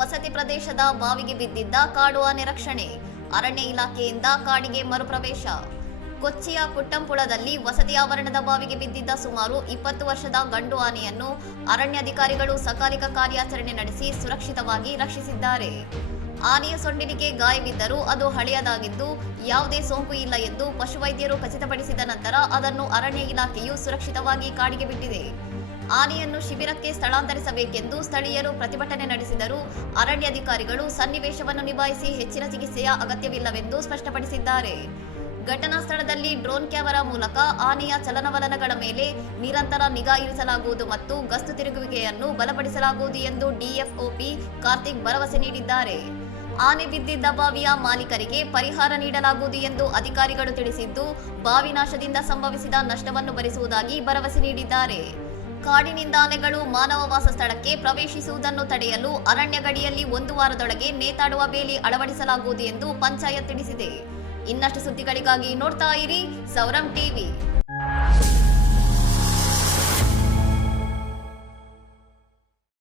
ವಸತಿ ಪ್ರದೇಶದ ಬಾವಿಗೆ ಬಿದ್ದಿದ್ದ ಕಾಡು ಆನೆ ರಕ್ಷಣೆ. ಅರಣ್ಯ ಇಲಾಖೆಯಿಂದ ಕಾಡಿಗೆ ಮರುಪ್ರವೇಶ. ಕೊಚ್ಚಿಯ ಕುಟ್ಟಂಪುಳದಲ್ಲಿ ವಸತಿ ಆವರಣದ ಬಾವಿಗೆ ಬಿದ್ದಿದ್ದ ಸುಮಾರು 20 ವರ್ಷದ ಗಂಡು ಆನೆಯನ್ನು ಅರಣ್ಯಾಧಿಕಾರಿಗಳು ಸಕಾಲಿಕ ಕಾರ್ಯಾಚರಣೆ ನಡೆಸಿ ಸುರಕ್ಷಿತವಾಗಿ ರಕ್ಷಿಸಿದ್ದಾರೆ. ಆನೆಯ ಸೊಂಡಿಲಿಗೆ ಗಾಯವಿದ್ದರೂ ಅದು ಹಳೆಯದಾಗಿದ್ದು ಯಾವುದೇ ಸೋಂಕು ಇಲ್ಲ ಎಂದು ಪಶುವೈದ್ಯರು ಖಚಿತಪಡಿಸಿದ ನಂತರ ಅದನ್ನು ಅರಣ್ಯ ಇಲಾಖೆಯು ಸುರಕ್ಷಿತವಾಗಿ ಕಾಡಿಗೆ ಬಿಟ್ಟಿದೆ. ಆನೆಯನ್ನು ಶಿಬಿರಕ್ಕೆ ಸ್ಥಳಾಂತರಿಸಬೇಕೆಂದು ಸ್ಥಳೀಯರು ಪ್ರತಿಭಟನೆ ನಡೆಸಿದರೂ ಅರಣ್ಯಾಧಿಕಾರಿಗಳು ಸನ್ನಿವೇಶವನ್ನು ನಿಭಾಯಿಸಿ ಹೆಚ್ಚಿನ ಚಿಕಿತ್ಸೆಯ ಅಗತ್ಯವಿಲ್ಲವೆಂದು ಸ್ಪಷ್ಟಪಡಿಸಿದ್ದಾರೆ. ಘಟನಾ ಸ್ಥಳದಲ್ಲಿ ಡ್ರೋನ್ ಕ್ಯಾಮೆರಾ ಮೂಲಕ ಆನೆಯ ಚಲನವಲನಗಳ ಮೇಲೆ ನಿರಂತರ ನಿಗಾ ಇರಿಸಲಾಗುವುದು ಮತ್ತು ಗಸ್ತು ತಿರುಗುವಿಕೆಯನ್ನು ಬಲಪಡಿಸಲಾಗುವುದು ಎಂದು ಡಿಎಫ್ಒಪಿ ಕಾರ್ತಿಕ್ ಭರವಸೆ ನೀಡಿದ್ದಾರೆ. ಆನೆ ಬಿದ್ದಿದ್ದ ಬಾವಿಯ ಮಾಲೀಕರಿಗೆ ಪರಿಹಾರ ನೀಡಲಾಗುವುದು ಎಂದು ಅಧಿಕಾರಿಗಳು ತಿಳಿಸಿದ್ದು, ಬಾವಿ ನಾಶದಿಂದ ಸಂಭವಿಸಿದ ನಷ್ಟವನ್ನು ಭರಿಸುವುದಾಗಿ ಭರವಸೆ ನೀಡಿದ್ದಾರೆ. ಕಾಡಿನಿಂದ ಆನೆಗಳು ಮಾನವ ವಾಸ ಸ್ಥಳಕ್ಕೆ ಪ್ರವೇಶಿಸುವುದನ್ನು ತಡೆಯಲು ಅರಣ್ಯ ಗಡಿಯಲ್ಲಿ 1 ವಾರದೊಳಗೆ ನೇತಾಡುವ ಬೇಲಿ ಅಳವಡಿಸಲಾಗುವುದು ಎಂದು ಪಂಚಾಯತ್ ತಿಳಿಸಿದೆ. ಇನ್ನಷ್ಟು ಸುದ್ದಿಗಳಿಗಾಗಿ ನೋಡ್ತಾ ಇರಿ ಸೌರಂ ಟಿವಿ.